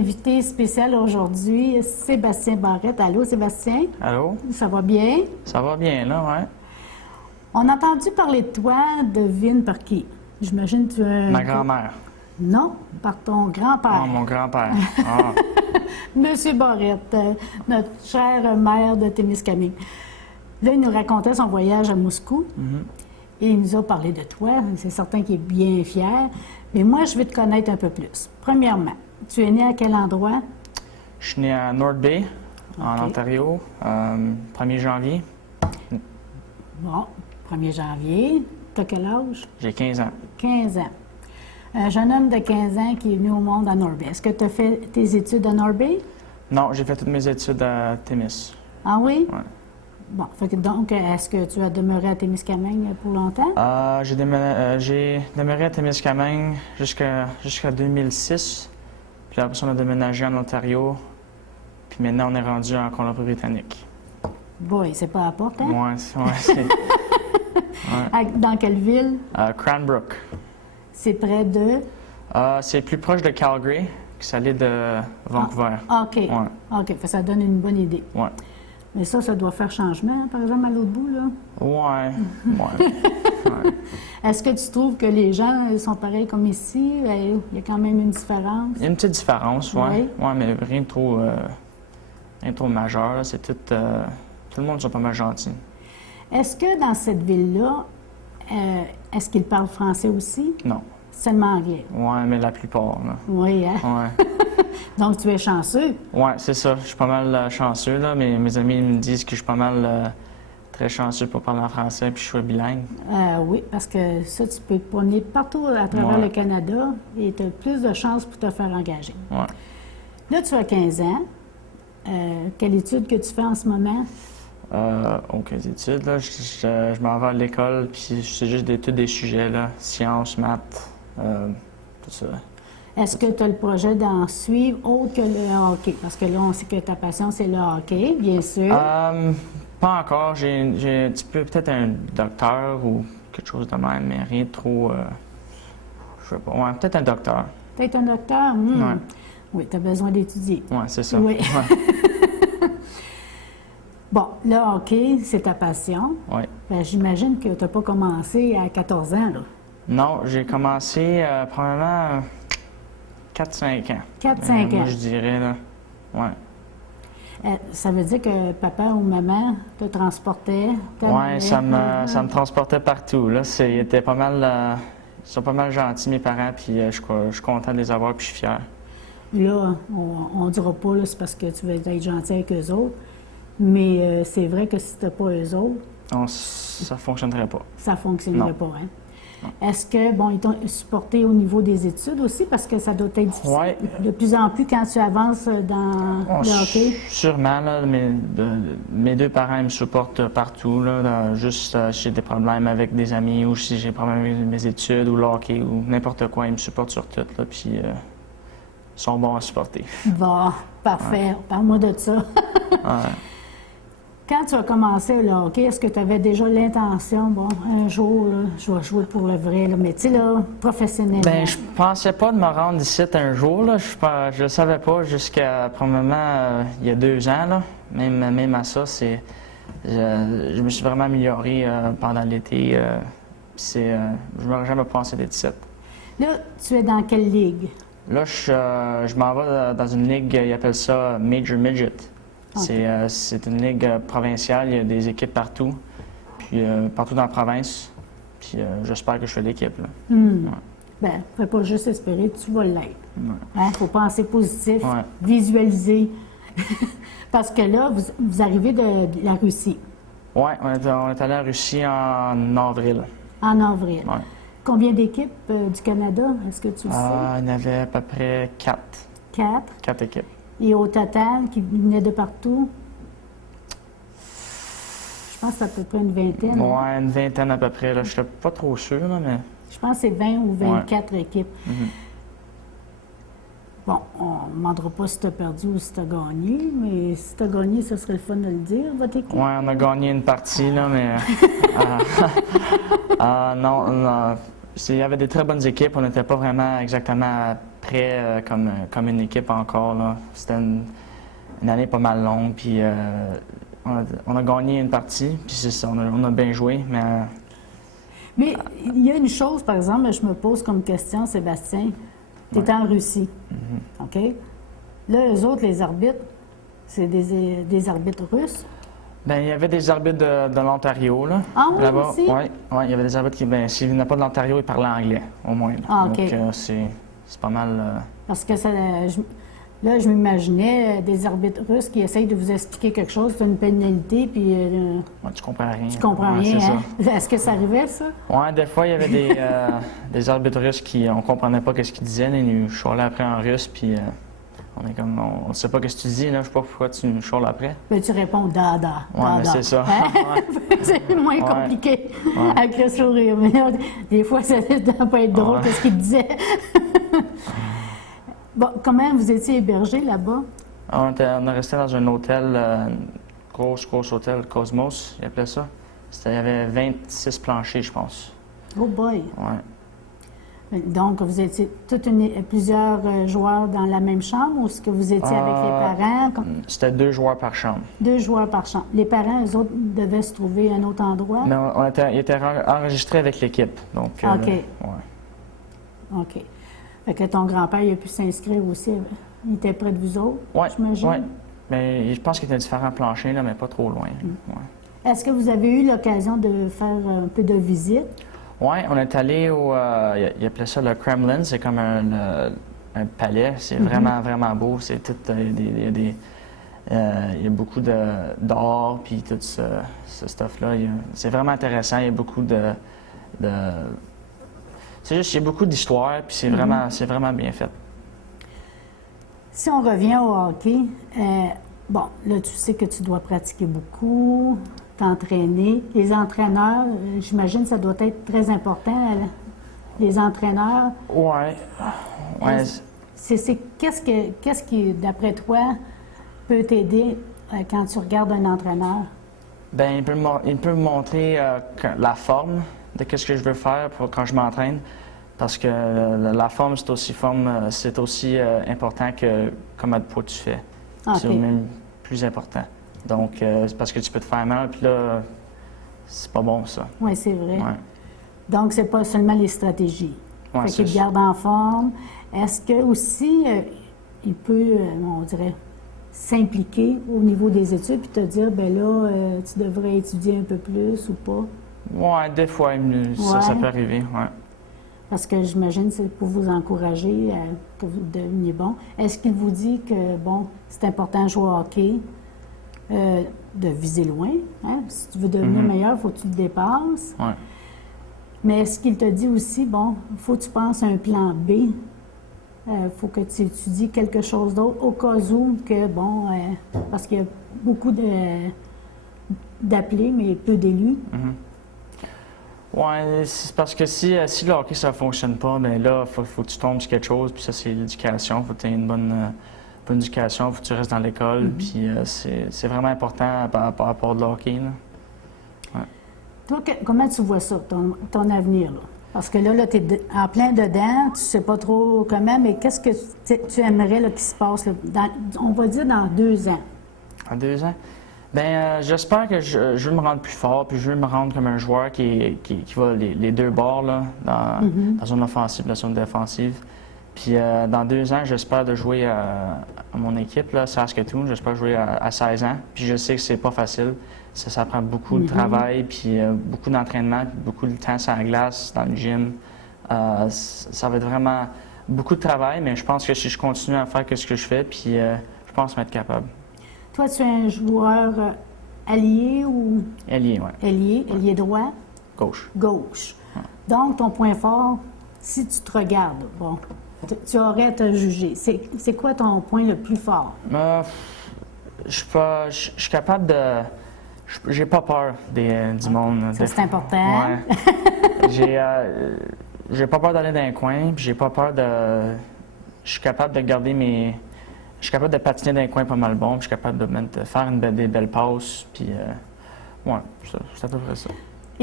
invité spécial aujourd'hui, Sébastien Barrette. Allô, Sébastien? Allô? Ça va bien? Ça va bien, là, ouais. On a entendu parler de toi, devine par qui? J'imagine que tu es... Ma grand-mère. Non, par ton grand-père. Oh, mon grand-père. Ah. Monsieur Barrette, notre cher maire de Témiscamingue. Là, il nous racontait son voyage à Moscou. Et il nous a parlé de toi. C'est certain qu'il est bien fier. Mais moi, je vais te connaître un peu plus. Premièrement, tu es né à quel endroit? Je suis né à North Bay, en Ontario, 1er janvier. Bon, 1er janvier. Tu as quel âge? J'ai 15 ans. 15 ans. Un jeune homme de 15 ans qui est venu au monde à North Bay. Est-ce que tu as fait tes études à North Bay? Non, j'ai fait toutes mes études à Témis. Ah oui? Ouais. Bon, donc, est-ce que tu as demeuré à Témiscamingue pour longtemps? J'ai demeuré à Témiscamingue jusqu'à 2006. Puis après ça, on a déménagé en Ontario. Puis maintenant, on est rendu en Colombie-Britannique. Boy, c'est pas à la porte, hein? Ouais, c'est... Dans quelle ville? Cranbrook. C'est près de... C'est plus proche de Calgary que ça l'est de Vancouver. OK. Ouais. OK, ça donne une bonne idée. Ouais. Mais ça doit faire changement, par exemple, à l'autre bout, là. Ouais. Ouais. Est-ce que tu trouves que les gens sont pareils comme ici? Il y a quand même une différence? Il y a une petite différence, oui. Oui. Ouais, mais rien de trop majeur, là. C'est tout... tout le monde sont pas mal gentils. Est-ce que dans cette ville-là, est-ce qu'ils parlent français aussi? Non. Seulement anglais? Ouais, mais la plupart, là. Oui, hein? Ouais. Donc, tu es chanceux? Ouais, c'est ça. Je suis pas mal chanceux, là. Mes amis me disent que je suis pas mal très chanceux pour parler en français puis je suis bilingue. Oui, parce que ça, tu peux te promener partout à travers le Canada et tu as plus de chances pour te faire engager. Ouais. Là, tu as 15 ans. Quelle étude que tu fais en ce moment? Aucune étude, là. Je m'en vais à l'école puis c'est juste d'études des sujets, là. Sciences, maths, tout ça. Est-ce que tu as le projet d'en suivre autre que le hockey? Parce que là, on sait que ta passion, c'est le hockey, bien sûr. Pas encore. J'ai un petit peu, peut-être un docteur ou quelque chose de même, mais rien de trop... je sais pas. Ouais, peut-être un docteur. Peut-être un docteur? Ouais. Oui, tu as besoin d'étudier. Ouais, c'est ça. Oui. Ouais. Bon, le hockey, c'est ta passion. Ouais. Ben, j'imagine que tu n'as pas commencé à 14 ans, là. Non, j'ai commencé probablement 4-5 ans. 4-5 ans. Moi, je dirais, là. Ouais. Ça veut dire que papa ou maman te transportait? Ouais, ça me transportait partout, là. Ils étaient pas mal... ils sont pas mal gentils, mes parents, puis je suis content de les avoir, puis je suis fier. Là, on ne dira pas, là, c'est parce que tu veux être gentil avec eux autres, mais c'est vrai que si tu n'as pas eux autres... Non, ça fonctionnerait pas. Ça ne fonctionnerait pas, hein? Est-ce que, bon, ils t'ont supporté au niveau des études aussi, parce que ça doit être difficile de plus en plus quand tu avances dans le hockey? Sûrement, là, mes deux parents me supportent partout, là, juste si j'ai des problèmes avec des amis ou si j'ai des problèmes avec mes études ou le hockey ou n'importe quoi, ils me supportent sur tout, là, puis ils sont bons à supporter. Bon, parfait. Ouais. Parle-moi de ça. Ouais. Quand tu as commencé le hockey, est-ce que tu avais déjà l'intention, bon, un jour, là, je vais jouer pour le vrai, là, mais tu sais, là, professionnellement? Ben, je pensais pas de me rendre ici un jour, là. Je le savais pas jusqu'à, probablement, il y a 2 ans, là. Même à ça, je me suis vraiment amélioré pendant l'été. Je m'aurais jamais pensé d'être ici. Là, tu es dans quelle ligue? Là, je m'en vais dans une ligue, ils appellent ça Major Midget. Okay. C'est une ligue provinciale, il y a des équipes partout, puis partout dans la province. Puis j'espère que je fais l'équipe. Ouais. Bien, il ne faut pas juste espérer, tu vas l'être. Il Ouais. faut penser positif, visualiser. Parce que là, vous arrivez de la Russie. Oui, on est allé en Russie en avril. En avril. Ouais. Combien d'équipes du Canada, est-ce que tu le sais? Il y en avait à peu près 4. 4? 4 équipes. Et au total, qui venaient de partout? Je pense que c'est à peu près une vingtaine. Oui, une vingtaine à peu près. Je ne suis pas trop sûr, là, mais... Je pense que c'est 20 ou 24 équipes. Bon, on ne demandera pas si tu as perdu ou si tu as gagné, mais si tu as gagné, ce serait le fun de le dire, votre équipe. Oui, on a gagné une partie, là, mais... non, il y avait des très bonnes équipes. On n'était pas vraiment exactement prêts comme une équipe encore. Là. C'était une année pas mal longue, puis on a gagné une partie, puis c'est ça, on a bien joué, mais... Mais il y a une chose, par exemple, je me pose comme question, Sébastien. Tu es en Russie, OK? Là, eux autres, les arbitres, c'est des arbitres russes? Bien, il y avait des arbitres de l'Ontario, là. Ah oui, là-bas. aussi? Oui, il y avait des arbitres qui, bien, s'ils venaient pas de l'Ontario, ils parlaient anglais, au moins. Là. Ah, OK. Donc, c'est pas mal... Parce que là, je m'imaginais des arbitres russes qui essayent de vous expliquer quelque chose, c'est une pénalité, puis ouais, tu comprends rien. tu comprends Ouais, rien, c'est hein? Est-ce que ça arrivait, ça? Oui, des fois, il y avait des arbitres russes qui, on comprenait pas ce qu'ils disaient, ils nous chialaient après en russe, puis on est comme, on ne sait pas ce que tu dis, là, je sais pas pourquoi tu nous chiales après. Ben, tu réponds da. Oui, mais c'est ça. Hein? C'est moins compliqué avec le sourire. Mais là, des fois, ça ne doit pas être drôle, ce qu'il disait. Bon, comment vous étiez hébergé là-bas? On est resté dans un hôtel, gros hôtel, Cosmos, ils appelaient ça. Il y avait 26 planchers, je pense. Oh boy! Ouais. Donc, vous étiez plusieurs joueurs dans la même chambre ou est-ce que vous étiez avec les parents? C'était 2 joueurs par chambre. 2 joueurs par chambre. Les parents, eux autres, devaient se trouver à un autre endroit? Mais ils étaient enregistrés avec l'équipe. Donc, OK. Ouais. OK. Fait que ton grand-père, il a pu s'inscrire aussi. Il était près de vous autres, j'imagine? Oui. Mais je pense qu'il y a différents planchers, là, mais pas trop loin. Ouais. Est-ce que vous avez eu l'occasion de faire un peu de visite? Oui, on est allé au... ils appelaient ça le Kremlin, c'est comme un palais. C'est vraiment, vraiment beau. C'est tout... il y a beaucoup d'or, puis tout ce stuff-là. C'est vraiment intéressant. Il y a beaucoup de c'est juste, il y a beaucoup d'histoires, puis c'est vraiment bien fait. Si on revient au hockey, bon, là, tu sais que tu dois pratiquer beaucoup, t'entraîner. Les entraîneurs, j'imagine que ça doit être très important, les entraîneurs. Ouais. Qu'est-ce qui, d'après toi, peut t'aider quand tu regardes un entraîneur? Bien, il peut me montrer la forme de ce que je veux faire quand je m'entraîne. Parce que la forme, c'est aussi important que comment de poids tu fais. Okay. C'est même plus important. Donc, c'est parce que tu peux te faire mal, puis là, c'est pas bon, ça. Oui, c'est vrai. Ouais. Donc, c'est pas seulement les stratégies. Ouais, fait qu'il te garde en forme. Est-ce que aussi, il peut, on dirait, s'impliquer au niveau des études, puis te dire, ben là, tu devrais étudier un peu plus ou pas? Oui, des fois, ça peut arriver, oui. Parce que j'imagine que c'est pour vous encourager que vous deveniez bon. Est-ce qu'il vous dit que, bon, c'est important de jouer au hockey, de viser loin? Hein? Si tu veux devenir meilleur, il faut que tu te dépasses. Ouais. Mais est-ce qu'il te dit aussi, bon, il faut que tu penses à un plan B? Il faut que tu étudies quelque chose d'autre au cas où que, bon, parce qu'il y a beaucoup d'appelés, mais peu d'élus. Oui, c'est parce que si le hockey, ça ne fonctionne pas, bien là, il faut que tu tombes sur quelque chose, puis ça, c'est l'éducation. Il faut que tu aies une bonne éducation, il faut que tu restes dans l'école, puis c'est vraiment important par rapport au hockey. Là. Ouais. Toi, comment tu vois ça, ton avenir? Là? Parce que là tu es en plein dedans, tu ne sais pas trop comment, mais qu'est-ce que tu aimerais là, qu'il se passe, là, on va dire dans 2 ans? En 2 ans? Bien, j'espère que je veux me rendre plus fort, puis je veux me rendre comme un joueur qui va les 2 bords, là, dans zone offensive, la zone défensive. Puis dans 2 ans, j'espère de jouer à mon équipe, là, Saskatoon. J'espère jouer à 16 ans. Puis je sais que c'est pas facile. Ça prend beaucoup de travail, puis beaucoup d'entraînement, puis beaucoup de temps sur la glace, dans le gym. Ça va être vraiment beaucoup de travail, mais je pense que si je continue à faire ce que je fais, puis je pense m'être capable. Toi, tu es un joueur allié ou... Allié, oui. Allié droit? Gauche. Gauche. Ouais. Donc, ton point fort, si tu te regardes, bon, tu aurais à te juger. C'est quoi ton point le plus fort? Je suis capable de... J'ai pas peur du monde. Ça, c'est important. Ouais. J'ai pas peur d'aller dans un coin, puis j'ai pas peur de... Je suis capable de garder mes... Je suis capable de patiner dans un coin pas mal bon, puis je suis capable de faire des belles passes, puis... ouais, c'est à peu près ça.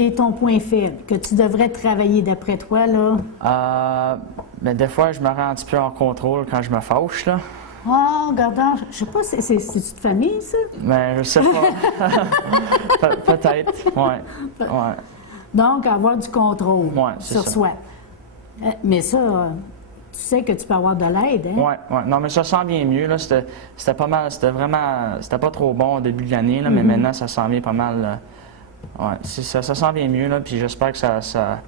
Et ton point faible, que tu devrais travailler d'après toi, là? Ben, des fois, je me rends un petit peu en contrôle quand je me fâche, là. Ah, regardant, je sais pas, c'est de famille, ça? Ben, je sais pas. Peut-être, ouais. Donc, avoir du contrôle sur ça. soi. Mais ça, tu sais que tu peux avoir de l'aide, hein? Oui. Non, mais ça sent bien mieux, là. C'était pas mal, c'était pas trop bon au début de l'année, là, mais maintenant, ça sent bien pas mal. Ça sent bien mieux, là, puis j'espère que ça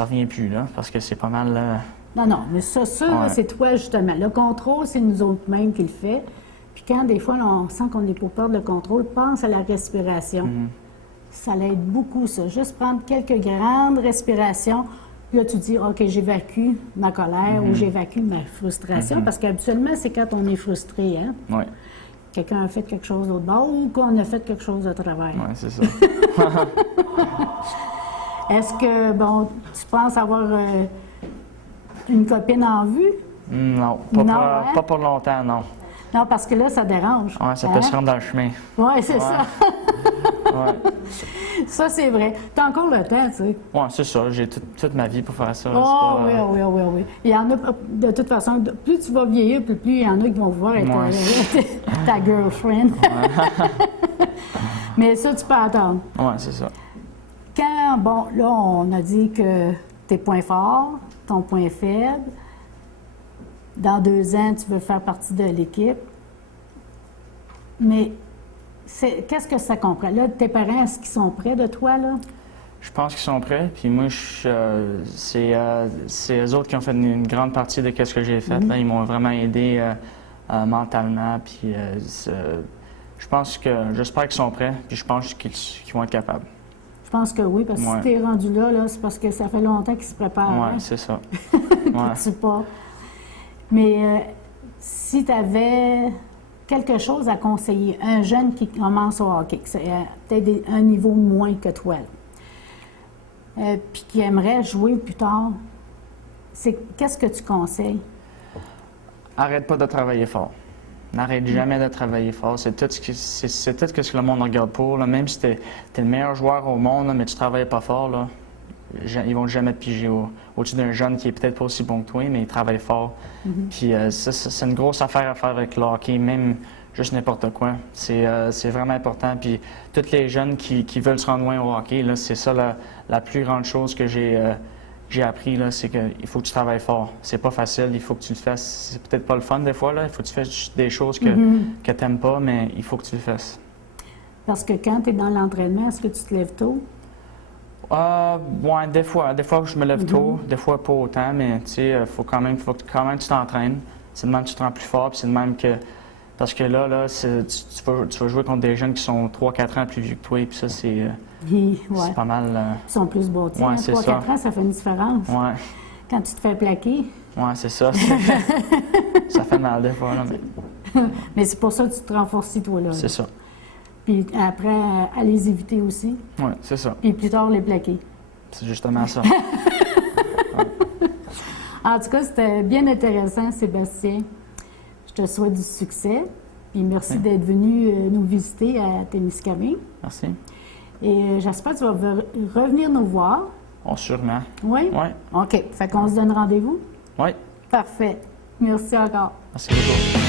revient plus, là, parce que c'est pas mal... Non, mais ça, là, c'est toi, justement. Le contrôle, c'est nous autres mêmes qui le fait. Puis quand, des fois, là, on sent qu'on est pour perdre le contrôle, pense à la respiration. Ça l'aide beaucoup, ça. Juste prendre quelques grandes respirations. Puis là, tu dis, OK, j'évacue ma colère ou j'évacue ma frustration. Parce qu'habituellement, c'est quand on est frustré, hein? Oui. Quelqu'un a fait quelque chose d'autre bord ou qu'on a fait quelque chose de travers. Oui, c'est ça. Est-ce que, bon, tu penses avoir une copine en vue? Non, pas pour longtemps, non. Non, parce que là, ça dérange. Oui, ça peut se rendre dans le chemin. Oui, c'est ça. Ouais. Ça, c'est vrai. Tu as encore le temps, tu sais. Oui, c'est ça. J'ai toute ma vie pour faire ça. Oh, oui. Il y en a, de toute façon, plus tu vas vieillir, plus il y en a qui vont voir être ta girlfriend. Mais ça, tu peux attendre. Oui, c'est ça. Quand, bon, là, on a dit que tes points forts, ton point faible, dans 2 ans, tu veux faire partie de l'équipe. Mais qu'est-ce que ça comprend? Là, tes parents, est-ce qu'ils sont près de toi, là? Je pense qu'ils sont prêts. Puis moi, c'est eux autres qui ont fait une grande partie de ce que j'ai fait. Là. Ils m'ont vraiment aidé mentalement. Puis j'espère qu'ils sont prêts. Puis je pense qu'ils vont être capables. Je pense que oui, parce que si tu es rendu là, c'est parce que ça fait longtemps qu'ils se préparent. Oui, hein? c'est ça. Tu pas. Mais si tu avais quelque chose à conseiller, un jeune qui commence au hockey, c'est peut-être un niveau moins que toi, puis qui aimerait jouer plus tard, qu'est-ce que tu conseilles? Arrête pas de travailler fort. N'arrête jamais de travailler fort. C'est tout ce que le monde regarde pour. Là. Même si tu es le meilleur joueur au monde, là, mais tu ne travailles pas fort, là, ils vont jamais te piger au-dessus d'un jeune qui est peut-être pas aussi bon que toi, mais il travaille fort. Puis c'est une grosse affaire à faire avec le hockey, même juste n'importe quoi. C'est vraiment important. Puis tous les jeunes qui veulent se rendre loin au hockey, là, c'est ça la plus grande chose que j'ai appris, là, c'est qu'il faut que tu travailles fort. C'est pas facile, il faut que tu le fasses. C'est peut-être pas le fun des fois, là. Il faut que tu fasses des choses que tu n'aimes pas, mais il faut que tu le fasses. Parce que quand tu es dans l'entraînement, est-ce que tu te lèves tôt? Ouais, des fois. Des fois, je me lève tôt, des fois pas autant, mais tu sais, faut quand même que tu t'entraînes. C'est de même que tu te rends plus fort, puis c'est de même que... Parce que là tu vas jouer contre des jeunes qui sont 3-4 ans plus vieux que toi, puis ça, c'est pas mal... Ils sont plus bâtis. Ouais, 3-4 ans, ça fait une différence. Ouais. Quand tu te fais plaquer. Ouais, c'est ça. Ça fait mal des fois, là, mais... Mais c'est pour ça que tu te renforces, toi, là. C'est ça. Puis après, à les éviter aussi. Oui, c'est ça. Puis plus tard, les plaquer. C'est justement ça. En tout cas, c'était bien intéressant, Sébastien. Je te souhaite du succès. Puis merci d'être venu nous visiter à Témiscamingue. Merci. Et j'espère que tu vas revenir nous voir. Oh, sûrement. Oui? Oui. OK. Fait qu'on se donne rendez-vous? Oui. Parfait. Merci encore. Merci beaucoup.